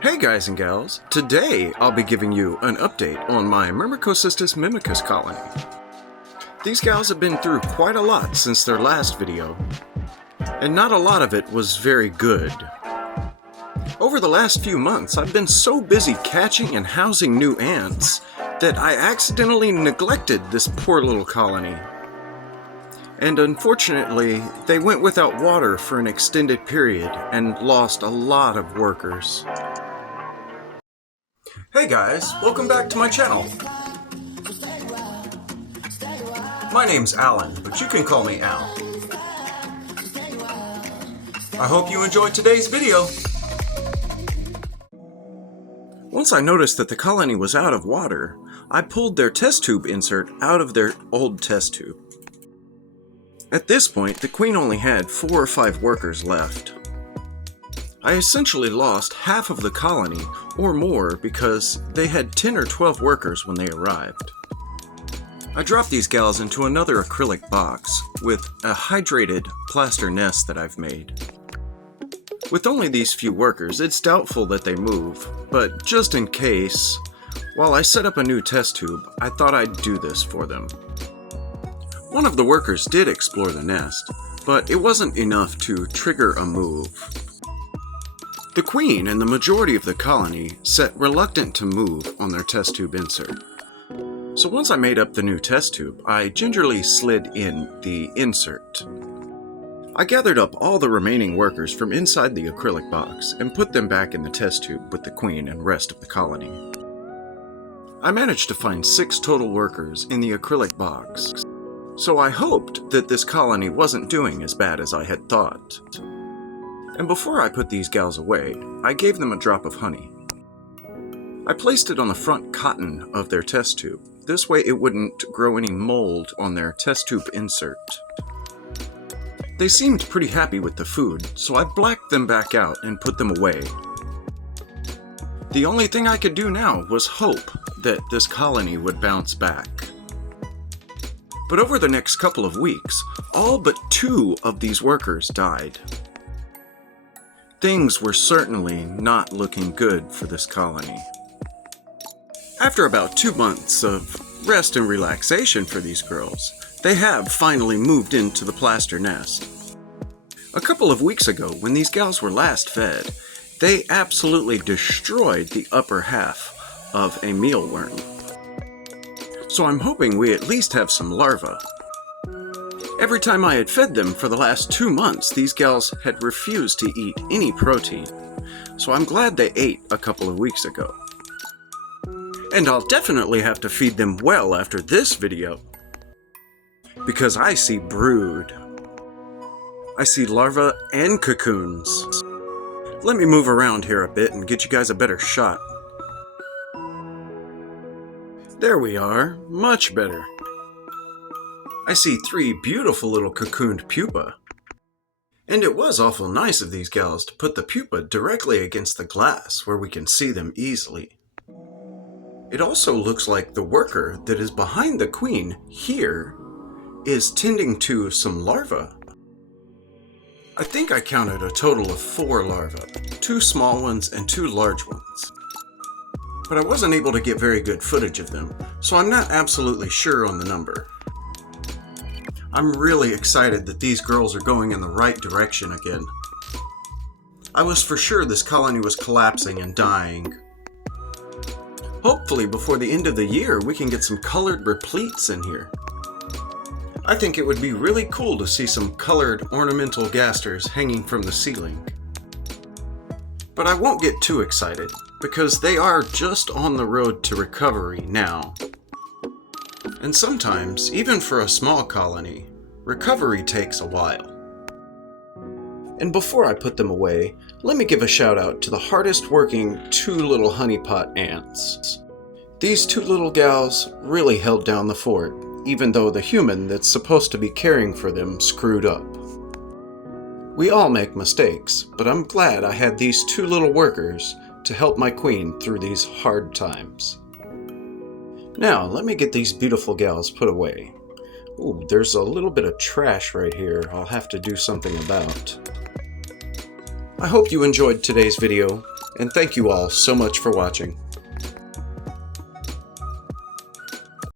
Hey guys and gals, today I'll be giving you an update on my Myrmecocystus Mimicus colony. These gals have been through quite a lot since their last video, and not a lot of it was very good. Over the last few months, I've been so busy catching and housing new ants that I accidentally neglected this poor little colony. And unfortunately, they went without water for an extended period and lost a lot of workers. Hey guys, welcome back to my channel. My name's Alan, but you can call me Al. I hope you enjoyed today's video. Once I noticed that the colony was out of water, I pulled their test tube insert out of their old test tube. At this point, the queen only had 4 or 5 workers left. I essentially lost half of the colony, or more, because they had 10 or 12 workers when they arrived. I dropped these gals into another acrylic box with a hydrated plaster nest that I've made. With only these few workers, it's doubtful that they move, but just in case, while I set up a new test tube, I thought I'd do this for them. One of the workers did explore the nest, but it wasn't enough to trigger a move. The queen and the majority of the colony sat reluctant to move on their test tube insert. So once I made up the new test tube, I gingerly slid in the insert. I gathered up all the remaining workers from inside the acrylic box and put them back in the test tube with the queen and rest of the colony. I managed to find 6 total workers in the acrylic box, so I hoped that this colony wasn't doing as bad as I had thought. And before I put these gals away, I gave them a drop of honey. I placed it on the front cotton of their test tube. This way it wouldn't grow any mold on their test tube insert. They seemed pretty happy with the food, so I blacked them back out and put them away. The only thing I could do now was hope that this colony would bounce back. But over the next couple of weeks, all but 2 of these workers died. Things were certainly not looking good for this colony. After about 2 months of rest and relaxation for these girls, they have finally moved into the plaster nest. A couple of weeks ago, when these gals were last fed, they absolutely destroyed the upper half of a mealworm. So I'm hoping we at least have some larvae. Every time I had fed them for the last 2 months, these gals had refused to eat any protein, so I'm glad they ate a couple of weeks ago. And I'll definitely have to feed them well after this video, because I see brood. I see larvae and cocoons. Let me move around here a bit and get you guys a better shot. There we are, much better. I see 3 beautiful little cocooned pupa. And it was awful nice of these gals to put the pupa directly against the glass where we can see them easily. It also looks like the worker that is behind the queen here is tending to some larvae. I think I counted a total of 4 larvae, 2 small ones and 2 large ones. But I wasn't able to get very good footage of them, so I'm not absolutely sure on the number. I'm really excited that these girls are going in the right direction again. I was for sure this colony was collapsing and dying. Hopefully before the end of the year we can get some colored repletes in here. I think it would be really cool to see some colored ornamental gasters hanging from the ceiling. But I won't get too excited, because they are just on the road to recovery now. And sometimes, even for a small colony, recovery takes a while. And before I put them away, let me give a shout out to the hardest working 2 little honeypot ants. These 2 little gals really held down the fort, even though the human that's supposed to be caring for them screwed up. We all make mistakes, but I'm glad I had these 2 little workers to help my queen through these hard times. Now, let me get these beautiful gals put away. Ooh, there's a little bit of trash right here I'll have to do something about. I hope you enjoyed today's video. And thank you all so much for watching.